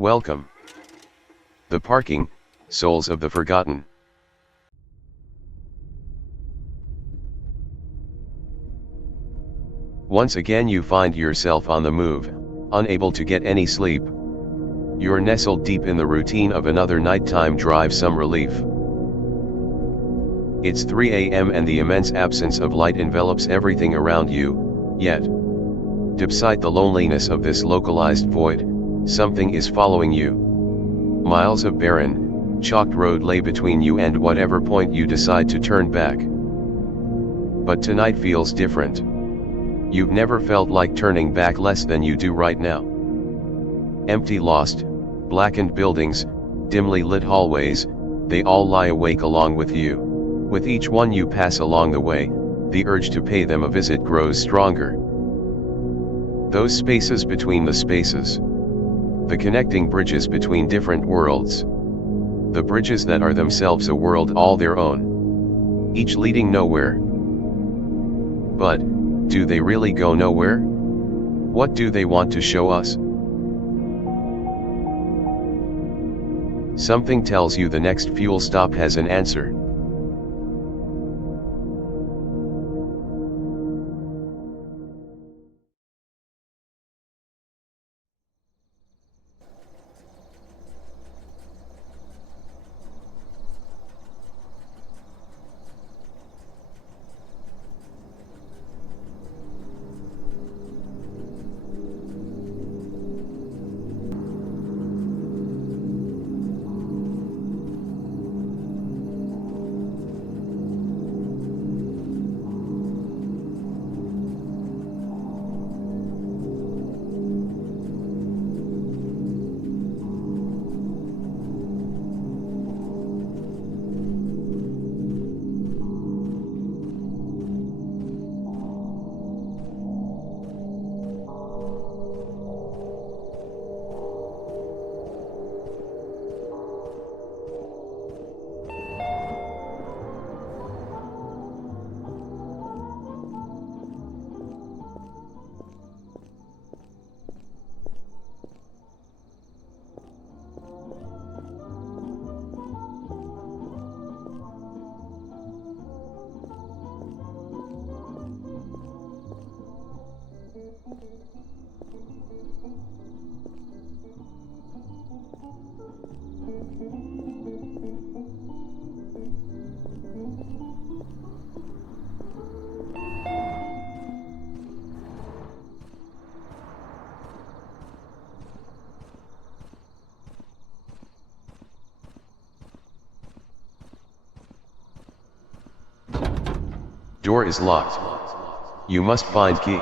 Welcome. The parking, souls of the forgotten. Once again you find yourself on the move, unable to get any sleep. You're nestled deep in the routine of another nighttime drive, some relief. It's 3 a.m. and the immense absence of light envelops everything around you, yet, despite the loneliness of this localized void, something is following you. Miles of barren, chalked road lay between you and whatever point you decide to turn back. But tonight feels different. You've never felt like turning back less than you do right now. Empty, lost, blackened buildings, dimly lit hallways, they all lie awake along with you. With each one you pass along the way, the urge to pay them a visit grows stronger. Those spaces between the spaces. The connecting bridges between different worlds. The bridges that are themselves a world all their own. Each leading nowhere. But, do they really go nowhere? What do they want to show us? Something tells you the next fuel stop has an answer. Door is locked. You must find key.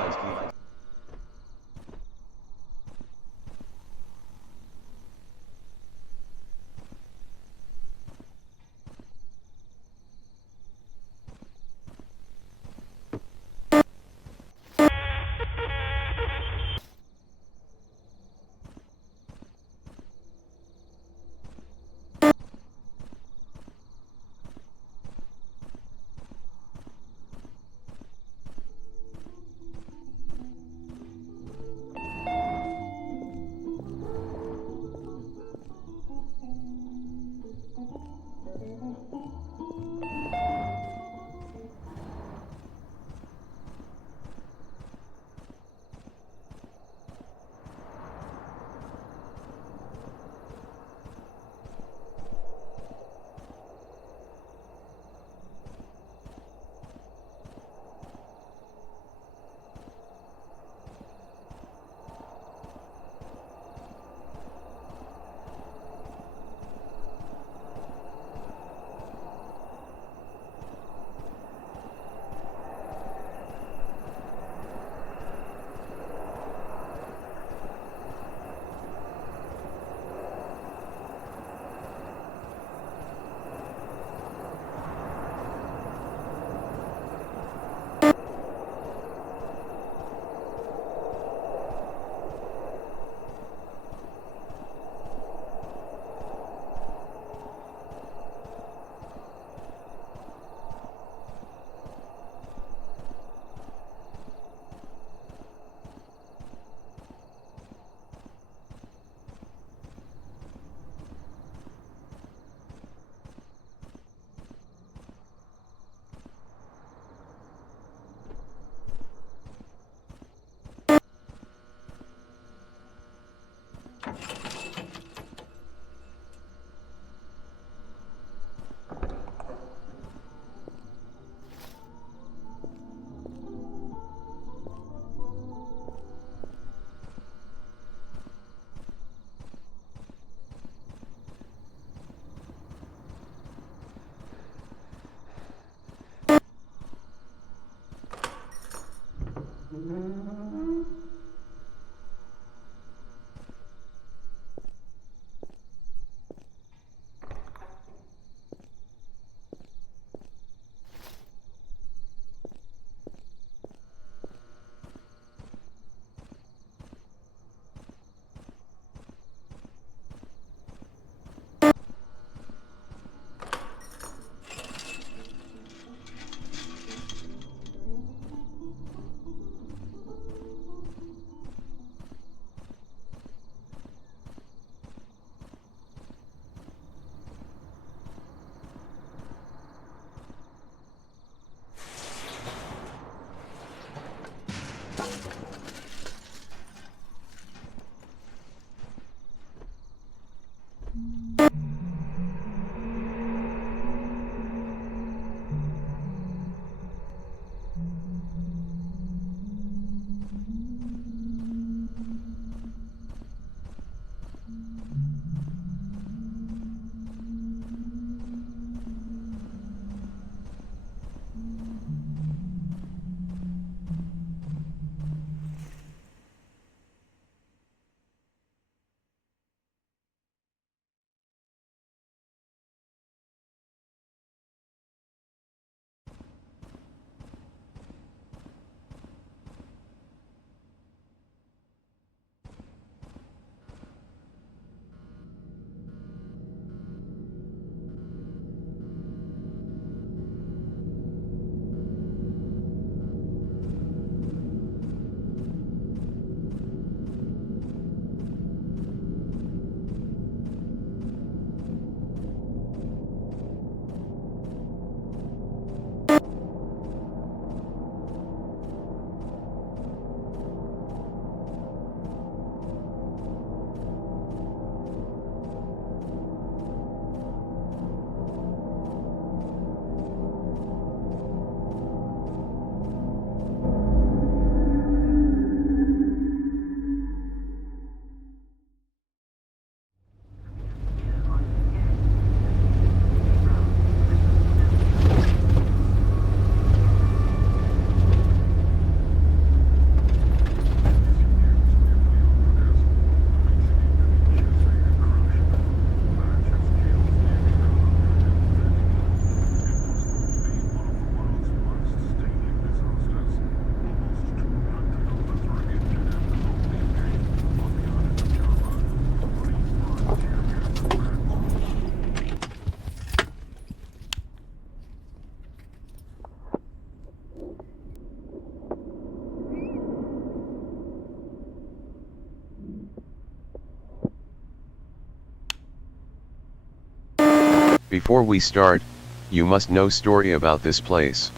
Before we start, you must know story about this place.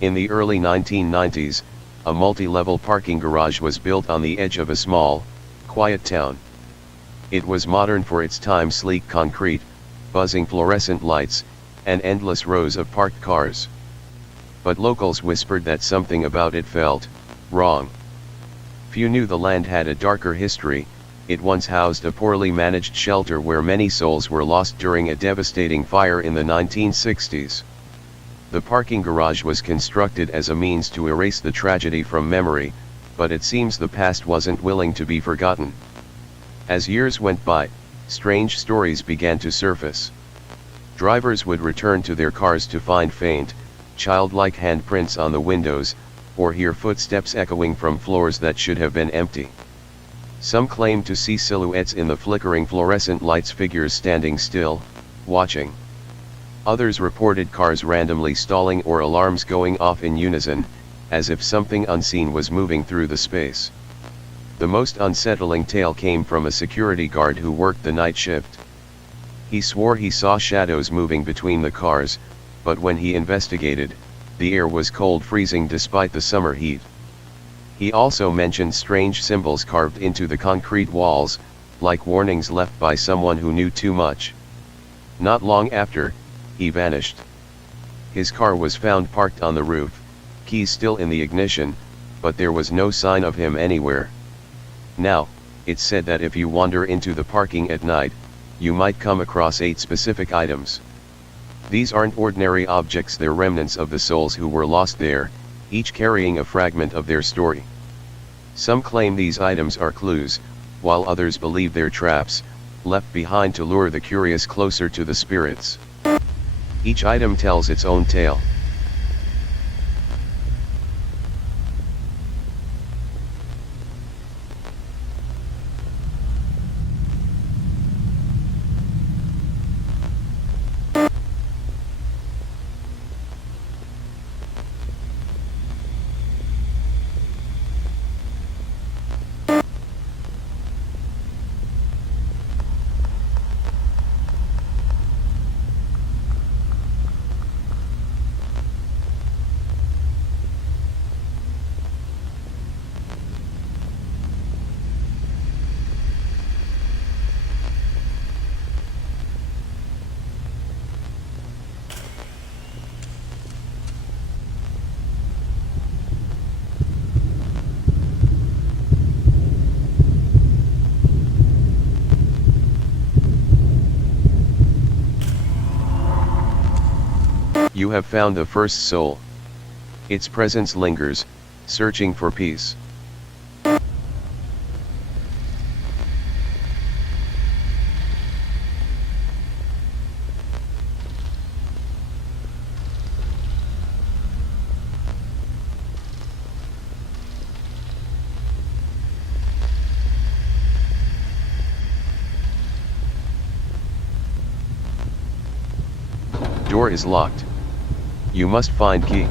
In the early 1990s, a multi-level parking garage was built on the edge of a small, quiet town. It was modern for its time, sleek concrete, buzzing fluorescent lights, and endless rows of parked cars. But locals whispered that something about it felt wrong. Few knew the land had a darker history. It once housed a poorly managed shelter where many souls were lost during a devastating fire in the 1960s. The parking garage was constructed as a means to erase the tragedy from memory, but it seems the past wasn't willing to be forgotten. As years went by, strange stories began to surface. Drivers would return to their cars to find faint, childlike handprints on the windows, or hear footsteps echoing from floors that should have been empty. Some claimed to see silhouettes in the flickering fluorescent lights, figures standing still, watching. Others reported cars randomly stalling or alarms going off in unison, as if something unseen was moving through the space. The most unsettling tale came from a security guard who worked the night shift. He swore he saw shadows moving between the cars, but when he investigated, the air was cold, freezing despite the summer heat. He also mentioned strange symbols carved into the concrete walls, like warnings left by someone who knew too much. Not long after, he vanished. His car was found parked on the roof, keys still in the ignition, but there was no sign of him anywhere. Now, it's said that if you wander into the parking at night, you might come across 8 specific items. These aren't ordinary objects, they're remnants of the souls who were lost there, each carrying a fragment of their story. Some claim these items are clues, while others believe they're traps, left behind to lure the curious closer to the spirits. Each item tells its own tale. You have found the first soul. Its presence lingers, searching for peace. Door is locked. You must find key.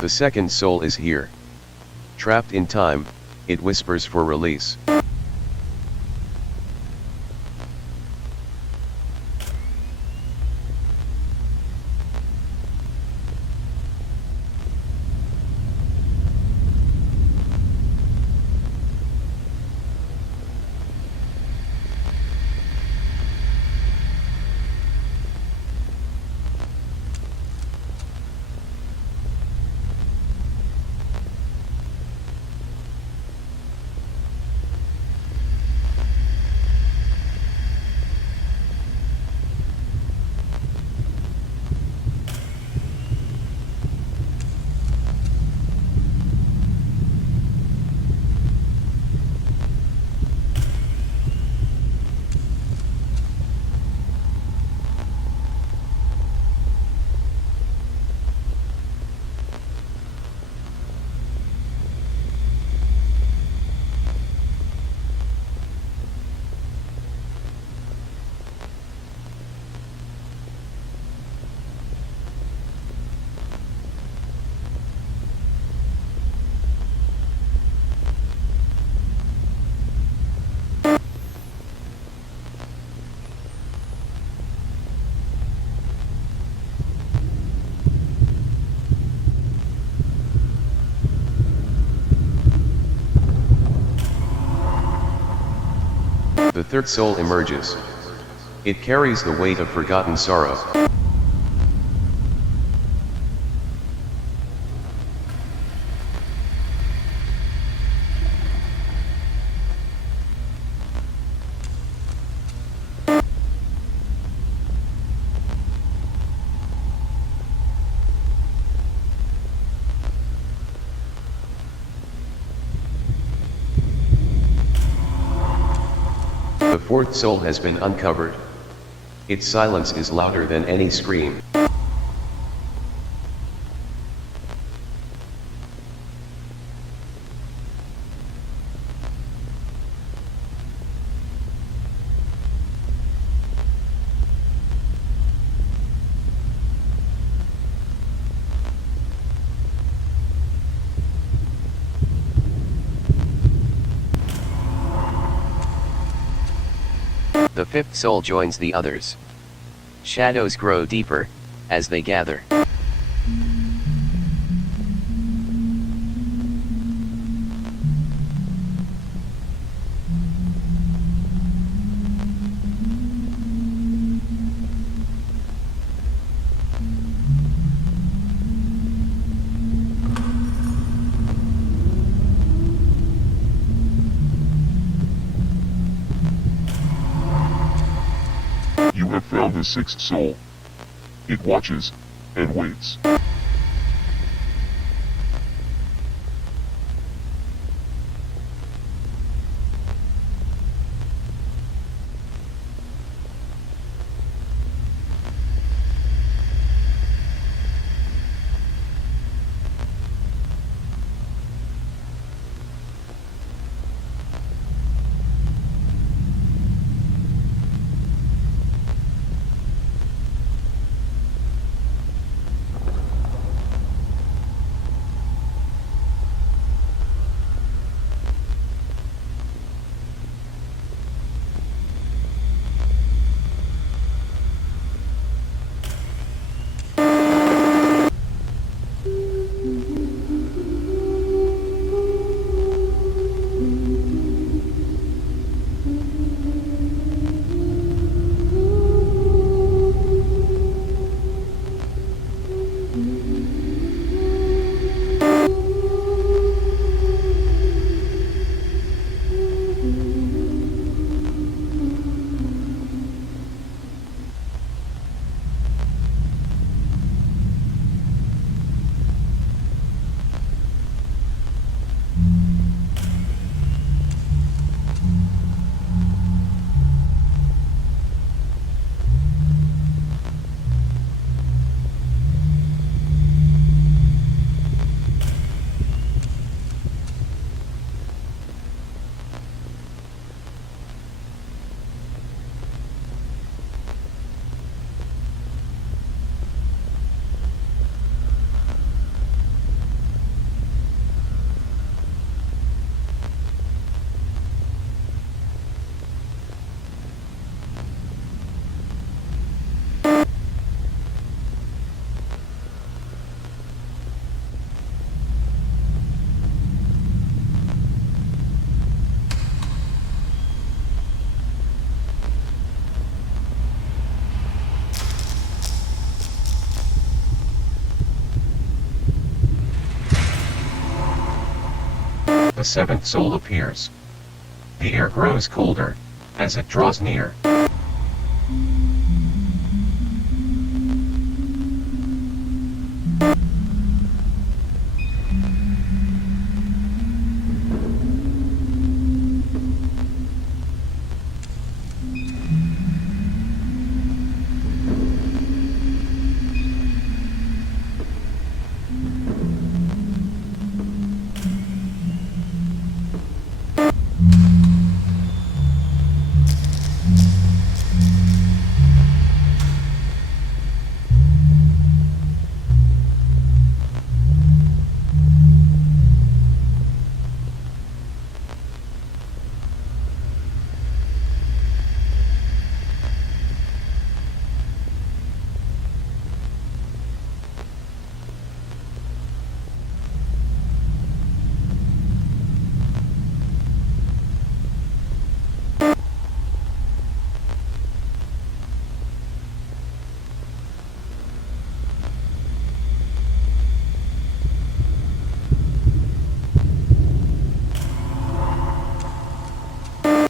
The second soul is here. Trapped in time, it whispers for release. The third soul emerges. It carries the weight of forgotten sorrow. The fourth soul has been uncovered. Its silence is louder than any scream. The fifth soul joins the others. Shadows grow deeper as they gather. You have found the sixth soul. It watches and waits. The seventh soul appears. The air grows colder as it draws near.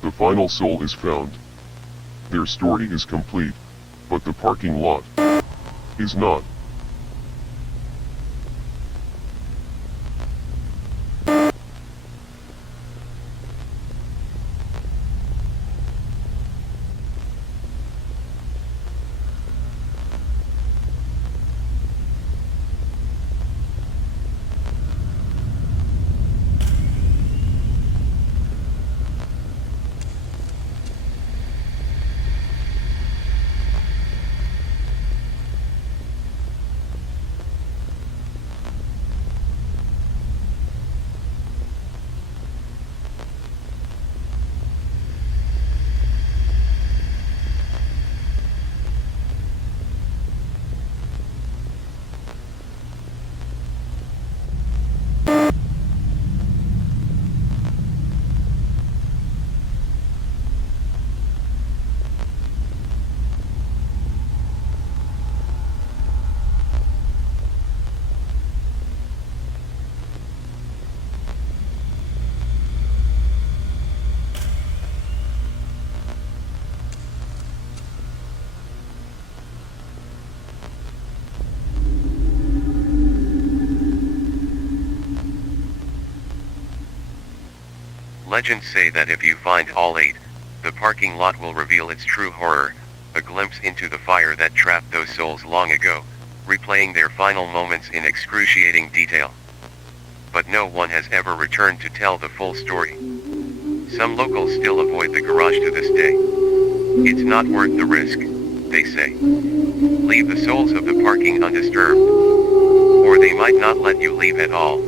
The final soul is found. Their story is complete, but the parking lot is not. Legends say that if you find all 8, the parking lot will reveal its true horror, a glimpse into the fire that trapped those souls long ago, replaying their final moments in excruciating detail. But no one has ever returned to tell the full story. Some locals still avoid the garage to this day. It's not worth the risk, they say. Leave the souls of the parking undisturbed. Or they might not let you leave at all.